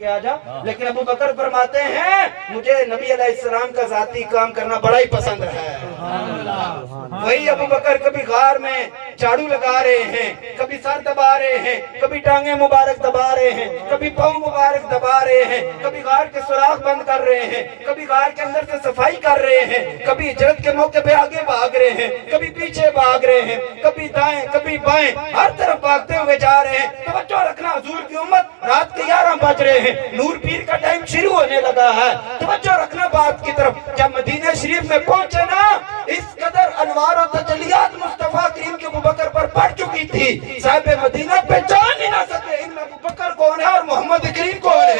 لیکن ابو بکر فرماتے ہیں مجھے نبی علیہ السلام کا ذاتی کام کرنا بڑا ہی پسند ہے۔ وہی ابو بکر کبھی غار میں جھاڑو لگا رہے ہیں، کبھی سر دبا رہے ہیں، کبھی ٹانگیں مبارک دبا رہے ہیں، کبھی پاؤں مبارک دبا رہے ہیں، کبھی غار کے سوراخ بند کر رہے ہیں، کبھی غار کے اندر سے صفائی کر رہے ہیں، کبھی ہجرت کے موقع پہ آگے بھاگ رہے ہیں، کبھی پیچھے بھاگ رہے ہیں، کبھی دائیں کبھی بائیں، ہر طرف بھاگتے ہوئے جا رہے ہیں۔ توجہ رکھنا حضور کی امت، رات کے 11 بج رہے ہیں، نور پیر کا ٹائم شروع ہونے لگا ہے۔ توجہ رکھنا بات کی طرف، جب مدینہ شریف میں پہنچے نا، اس قدر انوار و تجلیات مصطفیٰ کریم کے ابو بکر پر پڑ چکی تھی، صاحب مدینہ پہچان ہی نہ سکے ان میں ابو بکر کون ہے اور محمد کریم کون ہے۔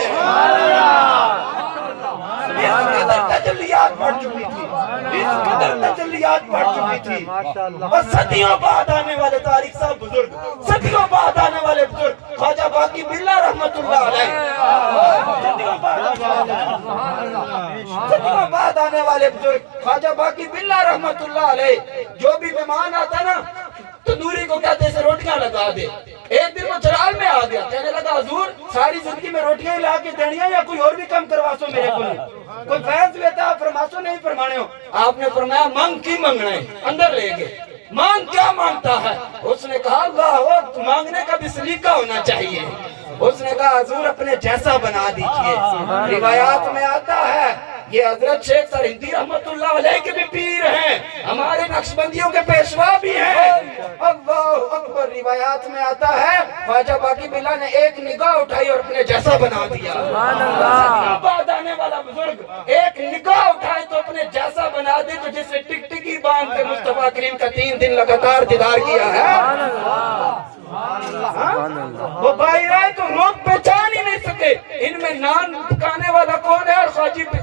اس قدر تجلیات بڑھ چکی تھی، اس قدر تجلیات بڑھ چکی تھی۔ اور صدیوں بعد آنے والے تاریخ صاحب بزرگ، صدیوں بعد آنے والے بزرگ خواجہ باقی باللہ رحمت اللہ علیہ، صدیوں بعد آنے والے بزرگ خواجہ باقی باللہ رحمت اللہ علیہ، جو بھی مہمان آتا نا تندوری کو کہتے سے روٹیاں لگا دے۔ ایک دن وہ چرال میں آ گیا، کہنے لگا حضور ساری زندگی میں روٹیاں لا کے دینی ہے یا کوئی اور بھی کم کروا سو میرے کو، کوئی فیض لیتا فرماسو نہیں فرمانے ہو۔ آپ نے فرمایا مانگ کی مانگنا ہے، اندر لے گئے۔ مانگ کیا مانگتا ہے؟ اس نے کہا اللہ مانگنے کا بھی سلیقہ ہونا چاہیے۔ اس نے کہا حضور اپنے جیسا بنا دیجئے۔ روایات میں آتا ہے یہ حضرت شیخ سرہندی رحمت اللہ علیہ کے بھی پیر ہیں، ہمارے نقشبندیوں کے پیشوا بھی ہیں۔ اللہ اکبر، روایات میں آتا ہے خواجہ باقی باللہ نے ایک نگاہ اٹھائی اور اپنے جیسا بنا دیا۔ صدیوں بعد آنے والا بزرگ ایک نگاہ اٹھائے تو اپنے جیسا بنا دے، تو جسے ٹک ٹکی باندھ کے مصطفیٰ کریم کا 3 دن لگاتار دیدار کیا ہے۔ وہ بھائی رہے تو لوگ پہچان ہی نہیں سکے ان میں نان پکانے والا کون ہے اور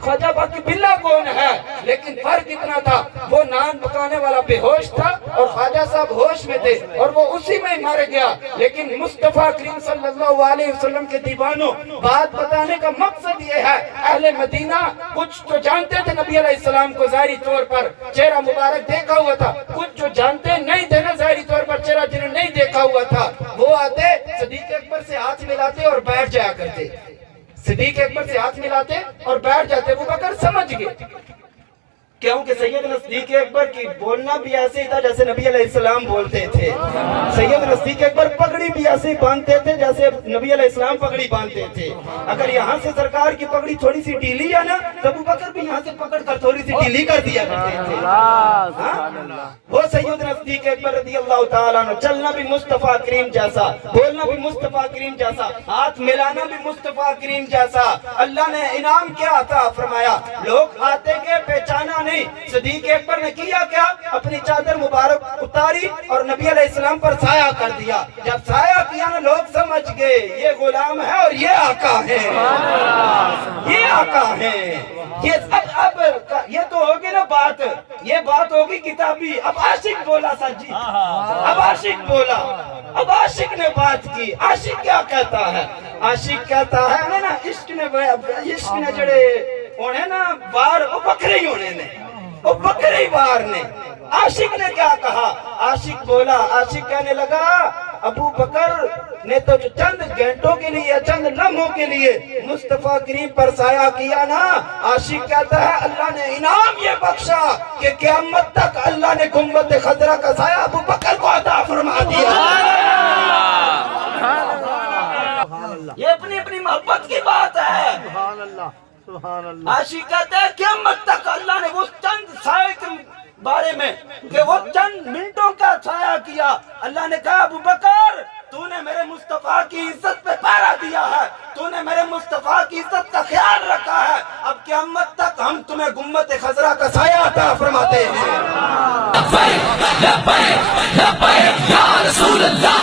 خواجہ باقی باللہ کون ہے، لیکن فرق اتنا تھا وہ نان پکانے والا بے ہوش تھا اور خواجہ صاحب ہوش میں تھے اور وہ اسی میں مر گیا۔ لیکن مصطفیٰ کریم صلی اللہ علیہ وسلم کے دیوانوں، بات بتانے کا مقصد یہ ہے اہل مدینہ کچھ تو جانتے تھے نبی علیہ السلام کو ظاہری طور پر چہرہ مبارک دیکھا ہوا تھا، کچھ جو جانتے نہیں تھے نا ظاہری طور پر چہرہ جنہیں نہیں دیکھا ہوا تھا، وہ آتے صدیق اکبر سے ہاتھ ملاتے اور بیٹھ جایا کرتے، صدیق اکبر سے ہاتھ ملاتے اور بیٹھ جاتے۔ ابو بکر سمجھ گئے کیونکہ سیدنا صدیق اکبر کی بولنا بھی ایسے ہی تھا جیسے نبی علیہ السلام بولتے تھے۔ سیدنا صدیق اکبر پگڑی بھی ایسے ہی باندھتے تھے جیسے نبی علیہ السلام پگڑی باندھتے تھے۔ اگر یہاں سے سرکار کی پگڑی تھوڑی سی ڈھیلی ہے نا تو ابو بکر بھی یہاں سے پکڑ کر تھوڑی سی ڈھیلی کر دیا کرتے تھے۔ وہ سیدنا صدیق اکبر رضی اللہ تعالیٰ عنہ، چلنا بھی مصطفیٰ کریم جیسا، بولنا بھی مصطفیٰ کریم جیسا، ہاتھ ملانا بھی مصطفیٰ کریم جیسا۔ اللہ نے انعام کیا عطا فرمایا، لوگ آتے گئے پہچانا نہیں۔ صدیق اکبر نے کیا کیا؟ اپنی چادر مبارک اتاری اور نبی علیہ السلام پر سایہ کر دیا۔ جب سایہ کیا نا لوگ سمجھ گئے یہ غلام ہے اور یہ آقا ہے، یہ آقا ہے۔ اب یہ تو ہوگی نا بات، یہ بات ہوگی کتابی۔ اب عاشق بولا سر جی، اب عاشق بولا، اب عاشق نے بات کی۔ عاشق کیا کہتا ہے؟ عاشق کہتا ہے نا عشق نے جڑے ہونے نا بار وہ بکرے ہی ہونے نے، وہ بکرے ہی بار نے۔ عاشق نے کیا کہا؟ عاشق بولا، عاشق کہنے لگا ابو بکر نے تو چند گھنٹوں کے لیے، چند لمحوں کے لیے مصطفیٰ کریم پر سایہ کیا نا۔ عاشق کہتا ہے اللہ نے انعام یہ بخشا کہ قیامت تک اللہ نے گنبد خضرا کا سایہ ابو بکر کو عطا فرما دیا۔ یہ اپنی اپنی محبت کی بات ہے۔ عاشق کہتا ہے قیامت تک اللہ نے وہ چند سائے کے بارے میں کہ وہ چند منٹوں کا سایہ کیا، اللہ نے کہا ابو بکر تو نے میرے مصطفیٰ کی عزت پہ پہرا دیا ہے، تو نے میرے مصطفیٰ کی عزت کا خیال رکھا ہے، اب قیامت تک ہم تمہیں گنبد خضرا کا سایہ عطا فرماتے ہیں۔ لبیک لبیک لبیک یا رسول اللہ،